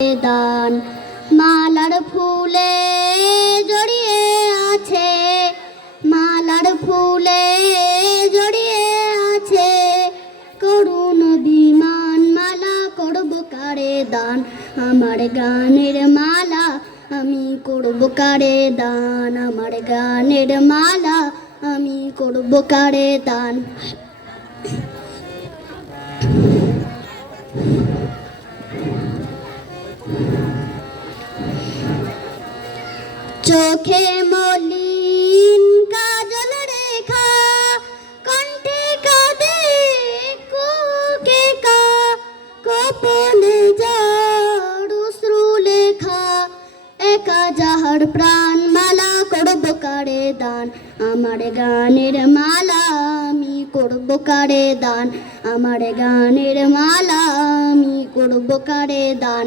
দান মালার ফুলে জড়িয়ে আছে, মালার ফুলে জড়িয়ে আছে। করুণ বিমান মালা করব কারে দান? আমার গানের মালা আমি করব কারে দান? আমার গানের মালা আমি করব কারে দান? চোখে মলিন কাজল রেখা, কণ্ঠে কাঁদে কুকে কা কপলে যাড়ু লেখা, একা যাহার প্রাণ মালা করব কারে দান, আমার গানের মালা আমি করব কারে দান, আমার গানের মালা আমি করব কারে দান।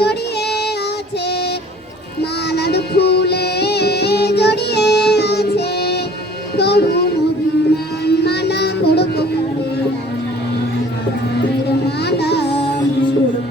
জড়িয়ে আছে মালার ফুলে জড়িয়ে আছে। তরুণ অভিমান মালা করব কালে মালা করব